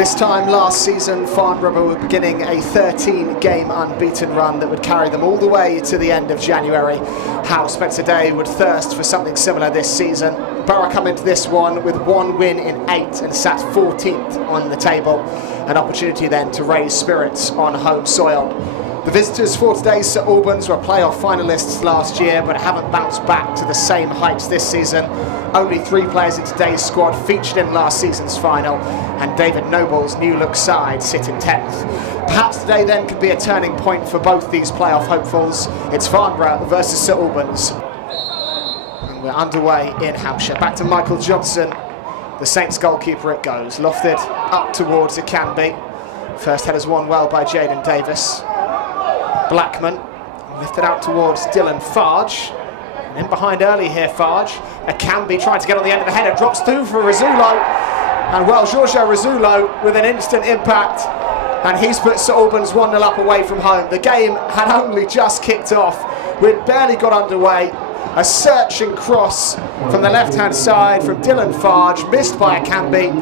This time last season, Farnborough were beginning a 13-game unbeaten run that would carry them all the way to the end of January. How Spencer Day would thirst for something similar this season. Borough come into this one with 1 win in 8 and sat 14th on the table. An opportunity then to raise spirits on home soil. The visitors for today's St Albans were playoff finalists last year but haven't bounced back to the same heights this season. Only 3 players in today's squad featured in last season's final, and David Noble's new look side sit in 10th. Perhaps today then could be a turning point for both these playoff hopefuls. It's Farnborough versus St Albans. And we're underway in Hampshire. Back to Michael Johnson, the Saints goalkeeper it goes. Lofted up towards it can be. First header's won well by Jaden Davis. Blackman lifted out towards Dylan Farge. And in behind early here, Farge. Akambi trying to get on the end of the header, drops through for Rizzulo. And well, Giorgio Rizzulo with an instant impact. And he's put St Albans 1-0 up away from home. The game had only just kicked off. We'd barely got underway. A searching cross from the left-hand side from Dylan Farge, missed by Akambi,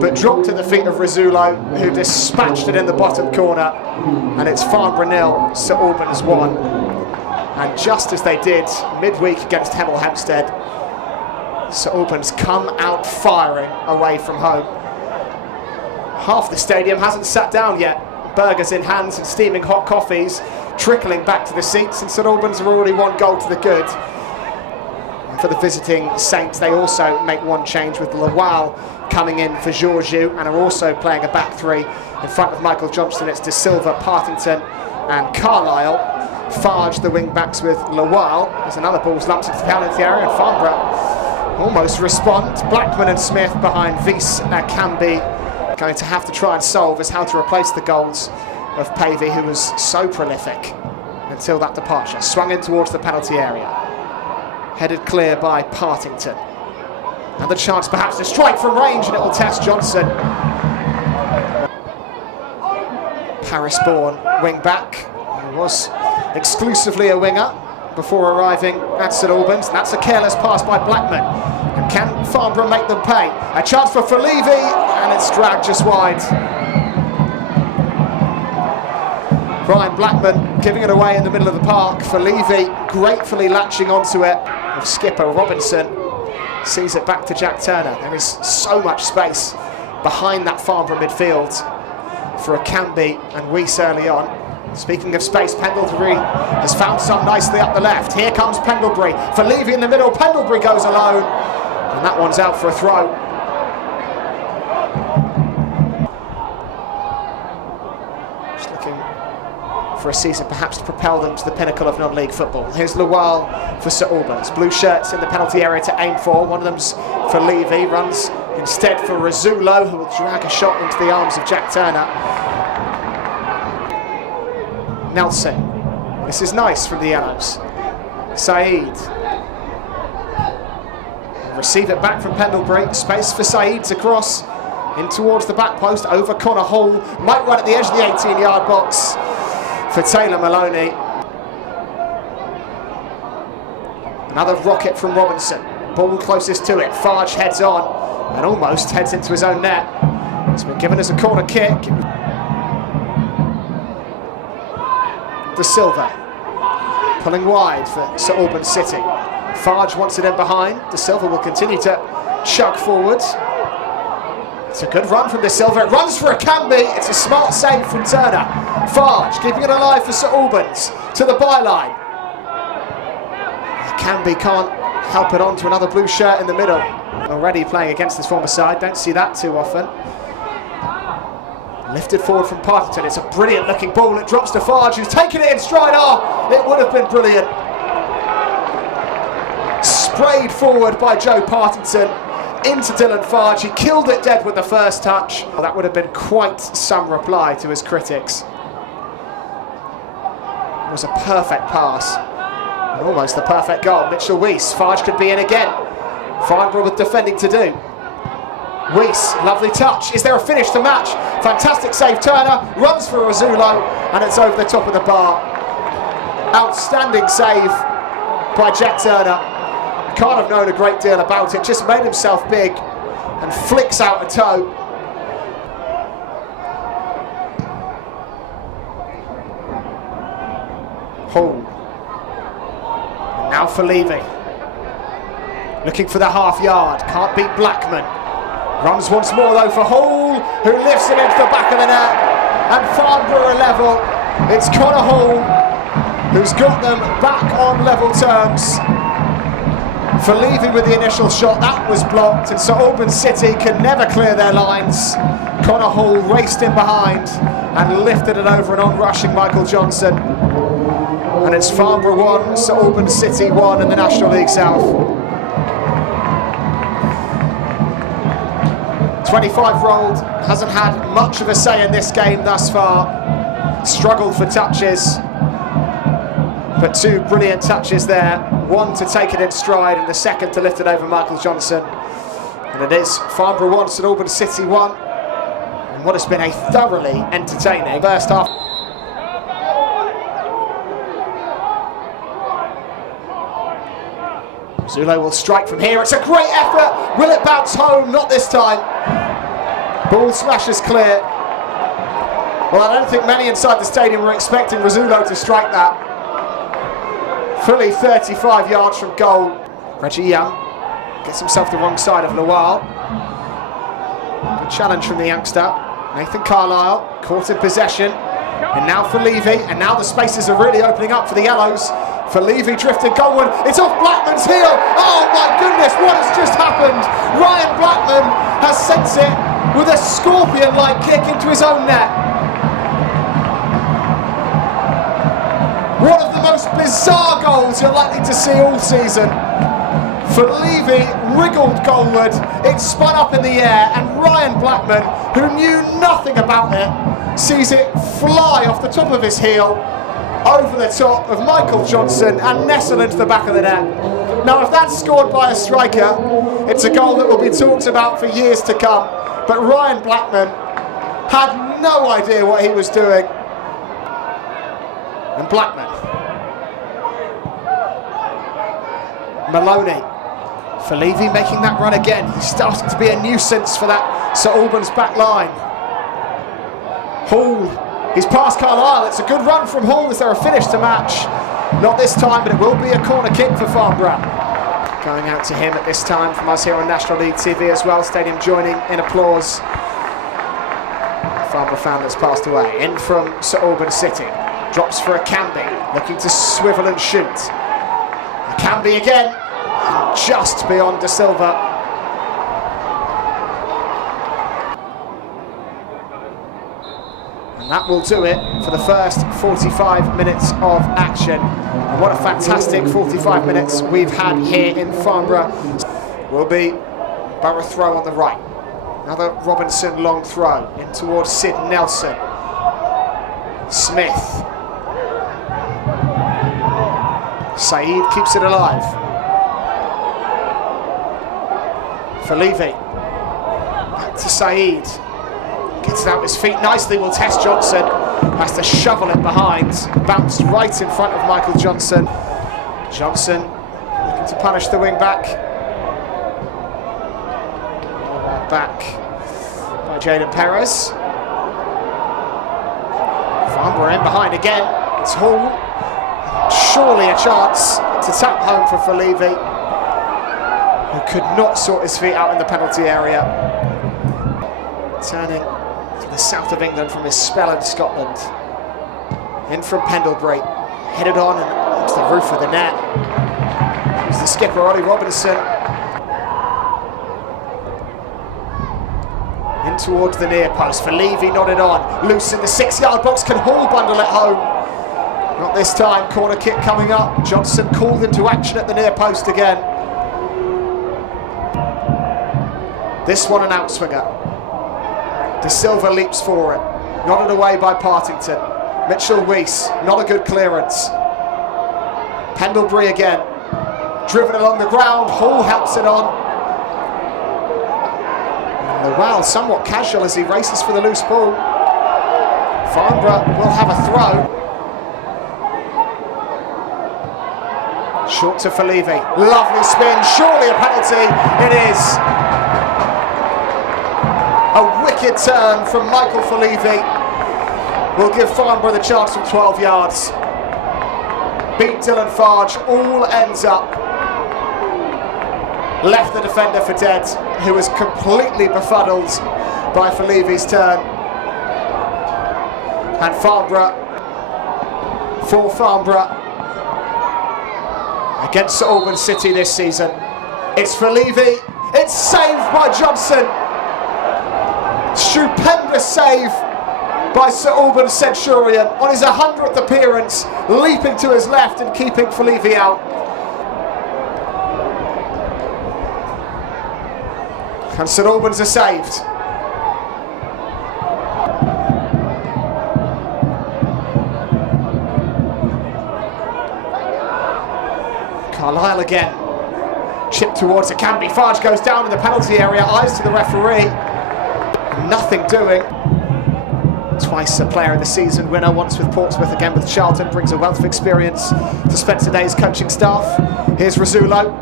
but dropped at the feet of Rizzulo, who dispatched it in the bottom corner. And it's Farnborough 0, St Albans 1. And just as they did midweek against Hemel Hempstead, St Albans come out firing away from home. Half the stadium hasn't sat down yet. Burgers in hands and steaming hot coffees trickling back to the seats, and St Albans have already 1 goal to the good. And for the visiting Saints, they also make 1 change with Lawal coming in for Georgiou, and are also playing a back 3 in front of Michael Johnston. It's De Silva, Partington and Carlisle. Farge the wing backs with Lawal. There's another ball lumped into the penalty area, and Farnborough almost respond. Blackman and Smith behind Vies and Akambi. Going to have to try and solve is how to replace the goals of Pavey, who was so prolific until that departure. Swung in towards the penalty area. Headed clear by Partington. And the chance perhaps to strike from range, and it will test Johnson. Paris-born wing back, who was exclusively a winger before arriving at St Albans. That's a careless pass by Blackman. And can Farnborough make them pay? A chance for Felivi, and it's dragged just wide. Brian Blackman giving it away in the middle of the park. Felivi gratefully latching onto it. Of skipper Robinson sees it back to Jack Turner. There is so much space behind that Farnborough midfield for Akambi and Weiss early on. Speaking of space, Pendlebury has found some nicely up the left. Here comes Pendlebury. Felivi in the middle. Pendlebury goes alone. And that one's out for a throw. Just looking for a season perhaps to propel them to the pinnacle of non-league football. Here's Lawal for St Albans. Blue shirts in the penalty area to aim for. One of them's for Levy. Runs instead for Rizzulo, who will drag a shot into the arms of Jack Turner. Nelson. This is nice from the Yellows. Saeed. Receive it back from Pendlebury. Space for Saeed's across in towards the back post over Connor Hall. Might run at the edge of the 18-yard box for Taylor Maloney. Another rocket from Robinson. Ball closest to it. Farge heads on and almost heads into his own net. It's been given as a corner kick. De Silva pulling wide for St Albans City. Farge wants it in behind. De Silva will continue to chug forward. It's a good run from De Silva. It runs for Akambi. It's a smart save from Turner. Farge keeping it alive for St Albans to the byline. Akambi can't help it on to another blue shirt in the middle. Already playing against his former side. Don't see that too often. Lifted forward from Partington. It's a brilliant looking ball. It drops to Farge, who's taken it in stride. Oh, it would have been brilliant. Sprayed forward by Joe Partington into Dylan Farge. He killed it dead with the first touch. Well, that would have been quite some reply to his critics. It was a perfect pass. And almost the perfect goal. Mitchell Weiss. Farge could be in again. Farnborough with defending to do. Weiss, lovely touch. Is there a finish to match? Fantastic save. Turner runs for Rizzulo, and it's over the top of the bar. Outstanding save by Jack Turner. Can't have known a great deal about it. Just made himself big and flicks out a toe. Hall. And now for Levy. Looking for the half yard. Can't beat Blackman. Runs once more though for Hall, who lifts it into the back of the net. And Farnborough are level. It's Connor Hall who's got them back on level terms. For Levy with the initial shot, that was blocked, and so Albans City can never clear their lines. Connor Hall raced in behind and lifted it over an on-rushing Michael Johnson. And it's Farnborough 1, so Albans City 1 in the National League South. 25-year-old hasn't had much of a say in this game thus far. Struggled for touches, but two brilliant touches there. One to take it in stride and the second to lift it over Michael Johnson. And it is Farnborough 1, St Albans City 1. And what has been a thoroughly entertaining first half. Zulo will strike from here. It's a great effort. Will it bounce home? Not this time. Ball smashes clear. Well, I don't think many inside the stadium were expecting Rizzulo to strike that. Fully 35 yards from goal. Reggie Young gets himself the wrong side of Lawal. Good challenge from the youngster. Nathan Carlisle caught in possession. And now for Levy. And now the spaces are really opening up for the Yellows. For Levy drifting goalward. It's off Blackman's heel. Oh my goodness, what has just happened? Ryan Blackman has sent it with a scorpion-like kick into his own net. One of the most bizarre goals you're likely to see all season. For Levy, wriggled goalward, it spun up in the air, and Ryan Blackman, who knew nothing about it, sees it fly off the top of his heel, over the top of Michael Johnson, and nestle into the back of the net. Now, if that's scored by a striker, it's a goal that will be talked about for years to come. But Ryan Blackman had no idea what he was doing. And Blackman. Maloney. For Levy making that run again. He's starting to be a nuisance for that St Albans back line. Hall. He's past Carlisle. It's a good run from Hall. Is there a finish to match? Not this time, but it will be a corner kick for Farnborough. Going out to him at this time from us here on National League TV as well. Stadium joining in applause. Farnborough fan that's passed away. In from St Albans City. Drops for a Canby. Looking to swivel and shoot. A Canby again. And just beyond De Silva. And that will do it for the first 45 minutes of action. And what a fantastic 45 minutes we've had here in Farnborough. Will be Borough throw on the right. Another Robinson long throw in towards Sid Nelson. Smith. Saeed keeps it alive. For Levy. Back to Saeed. Gets it out his feet nicely, will test Johnson. Has to shovel it behind. Bounced right in front of Michael Johnson. Johnson looking to punish the wing back. Back by Jaden Perez. Farnborough in behind again. It's Hall. Surely a chance to tap home for Levy, who could not sort his feet out in the penalty area. Turning to the south of England from his spell in Scotland. In from Pendlebury. Headed on and onto the roof of the net. Here's the skipper, Ollie Robinson. In towards the near post for Levy, nodded on. Loose in the 6-yard box, can Hall bundle it home? Not this time, corner kick coming up. Johnson called into action at the near post again. This one an outswinger. De Silva leaps for it. Nodded away by Partington. Mitchell Weiss, not a good clearance. Pendlebury again. Driven along the ground, Hall helps it on. Lowell somewhat casual as he races for the loose ball. Farnborough will have a throw. Short to Levy. Lovely spin, surely a penalty. It is. A wicked turn from Michael Levy will give Farnborough the chance from 12 yards. beat Dylan Farge, all ends up. Left the defender for dead, who was completely befuddled by Falevi's turn. And Farnborough, for Farnborough, against Albans City this season. It's Falevi, it's saved by Johnson. Stupendous save by Sir Albans Centurion on his 100th appearance, leaping to his left and keeping Falevi out. And St Albans are saved. Carlisle again. Chip towards it, can be. Farge goes down in the penalty area, eyes to the referee. Nothing doing. Twice a player in the season, winner once with Portsmouth, again with Charlton, brings a wealth of experience to Spencer Day's coaching staff. Here's Rizzulo,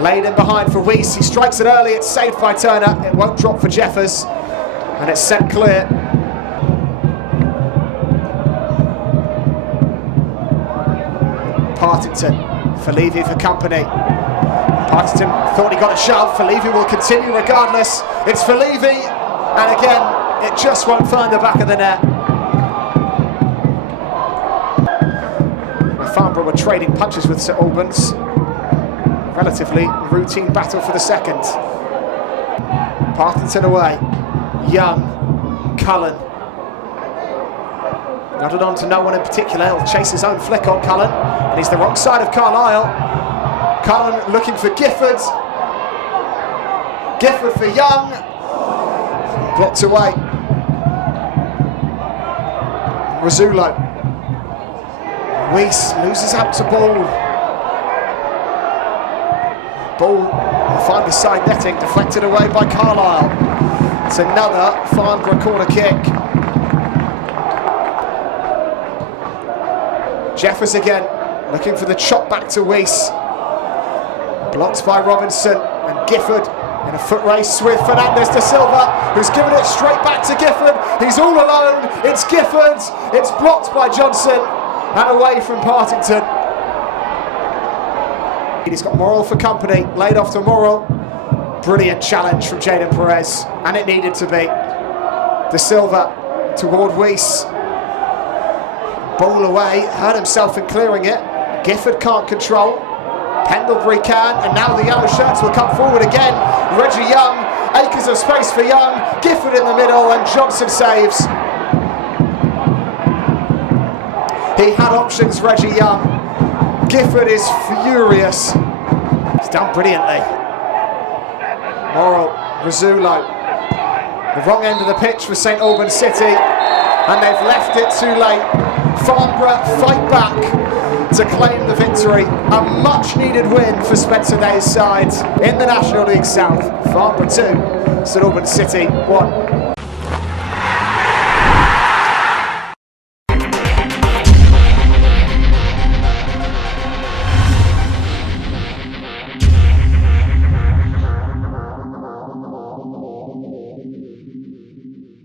laid in behind for Weiss, he strikes it early, it's saved by Turner, it won't drop for Jeffers, and it's sent clear. Partington, Falevi for company. Partington thought he got a shove, Falevi will continue regardless, it's Falevi, and again, it just won't find the back of the net. Farnborough were trading punches with St Albans. Relatively routine battle for the second. Partington away. Young. Cullen. Nodded on to no one in particular. He'll chase his own flick on Cullen. And he's the wrong side of Carlisle. Cullen looking for Gifford. Gifford for Young. Blocked away. Rizzulo. Weiss loses out to Ball. Ball will find the side netting, deflected away by Carlisle. It's another Farnborough corner kick. Jeffers again, looking for the chop back to Weiss. Blocked by Robinson, and Gifford in a foot race with Fernandez da Silva, who's given it straight back to Gifford. He's all alone, it's Gifford, it's blocked by Johnson, and away from Partington. He's got Morrell for company, laid off to Morrell. Brilliant challenge from Jaden Perez, and it needed to be. Da Silva toward Weiss. Ball away, hurt himself in clearing it. Gifford can't control. Pendlebury can, and now the yellow shirts will come forward again. Reggie Young, acres of space for Young. Gifford in the middle, and Johnson saves. He had options, Reggie Young. Gifford is furious. He's done brilliantly. Morrell, Rizzulo. The wrong end of the pitch for St Albans City, and they've left it too late. Farnborough fight back to claim the victory. A much needed win for Spencer Day's side in the National League South. Farnborough 2, St Albans City 1.